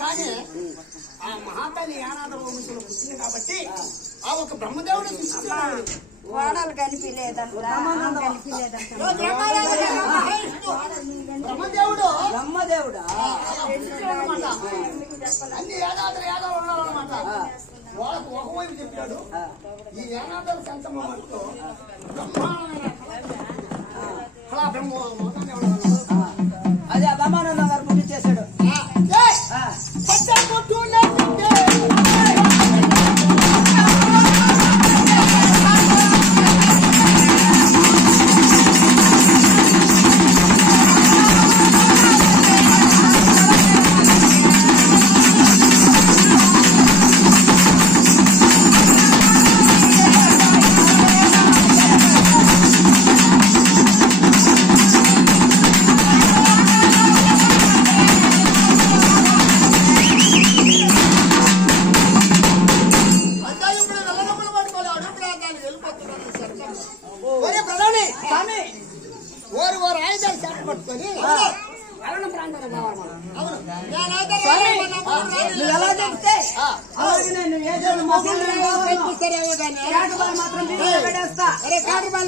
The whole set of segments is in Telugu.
కానీ ఆ మహాతల్లి యానాద వంశంలో పుట్టింది కాబట్టి ఆ ఒక బ్రహ్మదేవుడు సృష్టించాడు. వాడాలు కనిపించలేదంట బ్రహ్మదేవుడు అన్ని యాదాదులు యాదాలు ఉండాలన్నమాట. వాళ్ళకు ఒకవైపు చెప్పాడు ఈ యానాదుల సంతమ వరకు బ్రహ్మాండమైన అదే బ్రహ్మానంద గారు పూర్తి చేశాడు.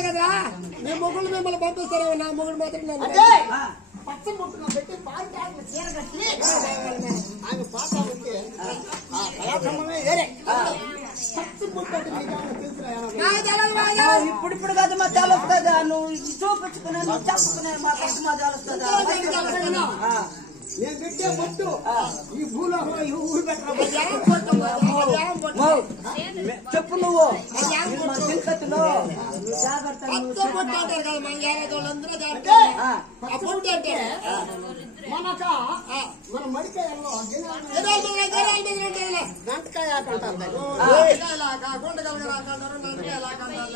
కదా మీ మొగుళ్ళు మిమ్మల్ని పంపిస్తారేమో, నా మొగుడు మాత్రం పచ్చ ముట్టులో పెట్టి పాలు చీర కట్టి ఆమె పాత ఉంటే కళాక్రమమే వేరే ఇప్పుడు కదా మా తెలుస్తుందా? నువ్వు చూపించుకునే నువ్వు చెప్పుకునే మా కష్టమా తెలుస్తుందా? నేను పెట్టే పొట్టు ఈ భూలోకంలో ఈ ఊరు చెప్పు నువ్వు తిరుపతిలో జాగ్రత్త పొట్టు అంటారు కదా మన జాగ్రత్తలందరూ పొట్టు అంటే మనక మన మడికాయల్లో గంటకాయ ఆకంటారు, గుంటకలగరాకంటారు, నంటకాయ లాకంటారు.